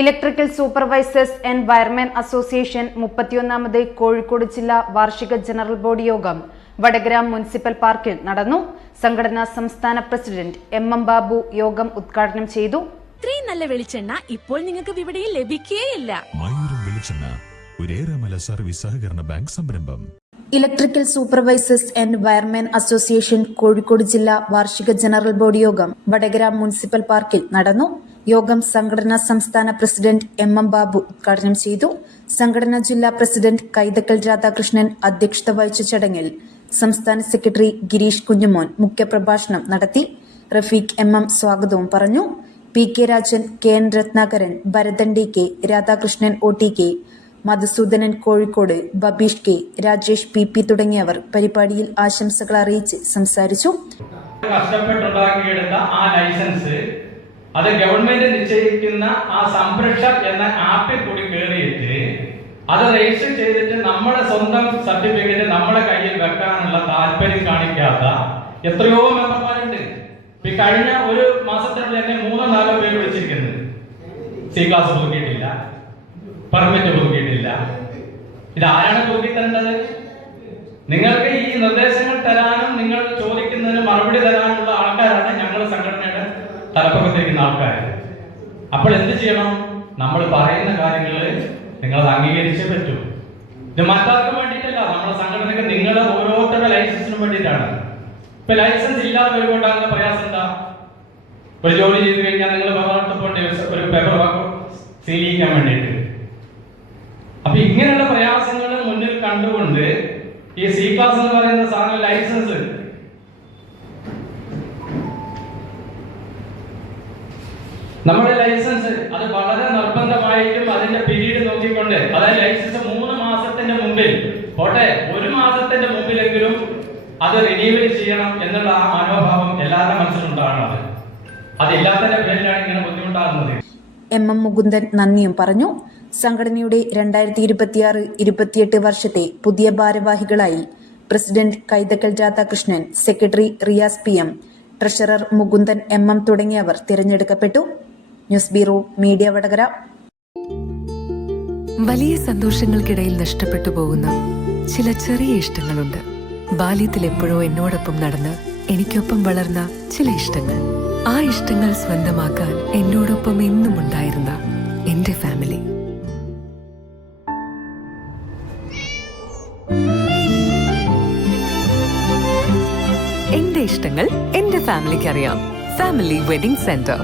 Electrical supervisors and wireman association 31ാമത് കോഴിക്കോട് ജില്ലാ വാർഷിക ജനറൽ ബോഡി യോഗം വടകര മുനിസിപ്പൽ പാർക്കിൽ നടന്നു. സംഘടനാ സംസ്ഥാന പ്രസിഡന്റ് എം ബാബു യോഗം ഉദ്ഘാടനം ചെയ്തു. ഇത്രയും നല്ല വെളിച്ചെണ്ണ ഇപ്പോൾ നിങ്ങൾക്ക് വിപണിയിൽ ലഭിക്കുകയില്ല. സർവീസ് സഹകരണ ബാങ്ക് സംരംഭം. Electrical supervisors and wireman association Kozhikode ജില്ലാ വാർഷിക ജനറൽ ബോഡി യോഗം വടകര മുനിസിപ്പൽ പാർക്കിൽ നടന്നു. യോഗം സംഘടനാ സംസ്ഥാന പ്രസിഡന്റ് എം ബാബു ഉദ്ഘാടനം ചെയ്തു. സംഘടനാ ജില്ലാ പ്രസിഡന്റ് കൈതക്കൽ രാധാകൃഷ്ണൻ അധ്യക്ഷത വഹിച്ച ചടങ്ങിൽ സംസ്ഥാന സെക്രട്ടറി ഗിരീഷ് കുഞ്ഞുമോൻ മുഖ്യപ്രഭാഷണം നടത്തി. റഫീഖ് എം സ്വാഗതവും പറഞ്ഞു. P K Rajan, K N Ratnakaran, Bharathan D K, Radhakrishnan OTK, Madhusoodanan Kozhikode, Babeesh K, Rajesh PP തുടങ്ങിയവർ പരിപാടിയിൽ ആശംസകൾ അറിയിച്ച് സംസാരിച്ചു. കഷ്ടപ്പെട്ടുണ്ടാക്കിയെടുത്ത ആ ലൈസൻസ് അത് ഗവൺമെന്റ് നിശ്ചയിക്കുന്ന ആ സംരക്ഷ എന്ന ആപ്പിൽ കൂടി കയറിയിട്ട് അത് രജിസ്റ്റർ ചെയ്തിട്ട് നമ്മുടെ സ്വന്തം സർട്ടിഫിക്കറ്റ് നമ്മുടെ കയ്യിൽ വെക്കാനുള്ള താല്പര്യം കാണിക്കാത്ത എത്രയോ മെമ്പർമാരുണ്ട്. കഴിഞ്ഞ ഒരു മാസത്തിനുള്ളിൽ എന്നെ 3-4 പേര് വിളിച്ചിരിക്കുന്നത്. C ക്ലാസ് പുതുക്കിയിട്ടില്ല, പെർമിറ്റ് പുതുക്കിയിട്ടില്ല. ഇതാരാണ് പുതുക്കി തരേണ്ടത്? നിങ്ങൾക്ക് ഈ നിർദ്ദേശങ്ങൾ തരാനും നിങ്ങൾ ചോദിക്കുന്നതിന് മറുപടി തരാനുള്ള ആൾക്കാരാണ് ഞങ്ങൾ സംഘടനയുടെ തലപ്പത്തിരിക്കുന്ന ആൾക്കാർ. അപ്പോൾ എന്ത് ചെയ്യണം? നമ്മൾ പറയുന്ന കാര്യങ്ങൾ നിങ്ങൾ അംഗീകരിച്ചേ പറ്റൂ. ഇത് മറ്റാർക്കും വേണ്ടിയിട്ടല്ല, നമ്മുടെ സംഘടനയ്ക്ക് നിങ്ങളുടെ ഓരോരുത്തരുടെ ലൈസൻസിനും വേണ്ടിയിട്ടാണ്. ഇപ്പൊ ലൈസൻസ് ഇല്ലാതെ വരുമ്പോണ്ടാകുന്ന പ്രയാസം എന്താ? ഒരു ജോലി ചെയ്ത് കഴിഞ്ഞാൽ നിങ്ങൾ ഒരു പേപ്പർ സീൽ ചെയ്യാൻ വേണ്ടിയിട്ട്. അപ്പൊ ഇങ്ങനെയുള്ള പ്രയാസങ്ങൾ മുന്നിൽ കണ്ടുകൊണ്ട് ഈ C ക്ലാസ് എന്ന് പറയുന്ന സാധനം ലൈസൻസ് നമ്മുടെ ലൈസൻസ് അത് വളരെ നിർബന്ധമായിട്ടും അതിന്റെ പീരീഡ് നോക്കിക്കൊണ്ട്, അതായത് ലൈസൻസ് 3 മാസത്തിന്റെ മുമ്പിൽ പോട്ടെ, 1 മാസത്തിന്റെ മുമ്പിലെങ്കിലും അത് റിന്യൂവൽ ചെയ്യണം എന്നുള്ള ആ മനോഭാവം എല്ലാവരുടെ മനസ്സിലുണ്ടാകണം. അതില്ലാത്തതിന്റെ പേരിലാണ് ഇങ്ങനെ ബുദ്ധിമുട്ടാകുന്നത്. M മുകുന്ദൻ നന്ദിയും പറഞ്ഞു. സംഘടനയുടെ 2026-28 വർഷത്തെ പുതിയ ഭാരവാഹികളായി president Kaithakkal Radhakrishnan, secretary Riyas PM, treasurer Mukundan MM തുടങ്ങിയവർ തിരഞ്ഞെടുക്കപ്പെട്ടു. News bureau media Vadakara. വലിയ സന്തോഷങ്ങൾക്കിടയിൽ നഷ്ടപ്പെട്ടു പോകുന്ന ചില ചെറിയ ഇഷ്ടങ്ങളുണ്ട്. ബാല്യത്തിൽ എപ്പോഴോ എന്നോടൊപ്പം നടന്ന് എനിക്കൊപ്പം വളർന്ന ചില ഇഷ്ടങ്ങൾ. ആ ഇഷ്ടങ്ങൾ സ്വന്തമാക്കാൻ എന്നോടൊപ്പം എന്നും ഉണ്ടായിരുന്ന എന്റെ ഫാമിലി. എന്റെ ഇഷ്ടങ്ങൾ എന്റെ ഫാമിലിക്ക് അറിയാം. Family wedding centre.